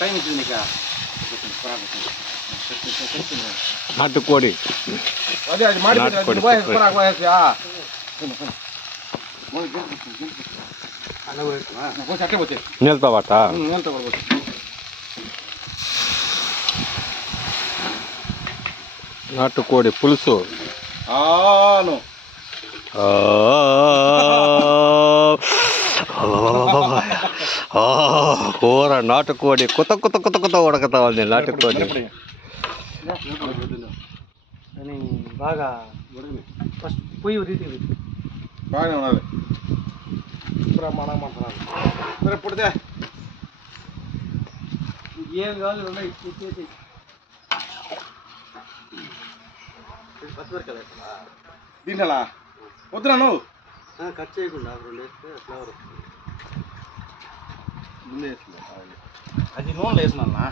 time ఇచ్చింది నాటుకోడి అదే అది ಮಾಡಿ నిల్తావాట నాటుకోడి పులుసు కూర నాటుకోడి కొత్త కొత్త కొత్త కొత్త ఉడకతా ఉంది నాటుకోడి బాగా ఫస్ట్ పొయ్యి రీతి బాగానే ఉన్నది బ్రహ్మాండంగా సరే పుడితే ఏం కావాలి ఉన్నాయి ఇచ్చేసి పచ్చిమిరకాయలు దీంట్లో వద్దురా నువ్వు కట్ చేయకుండా 2 వేస్తే ఫ్లేవర్ వస్తుంది ముందే వేసుకున్నా అది నూనెలో వేసినా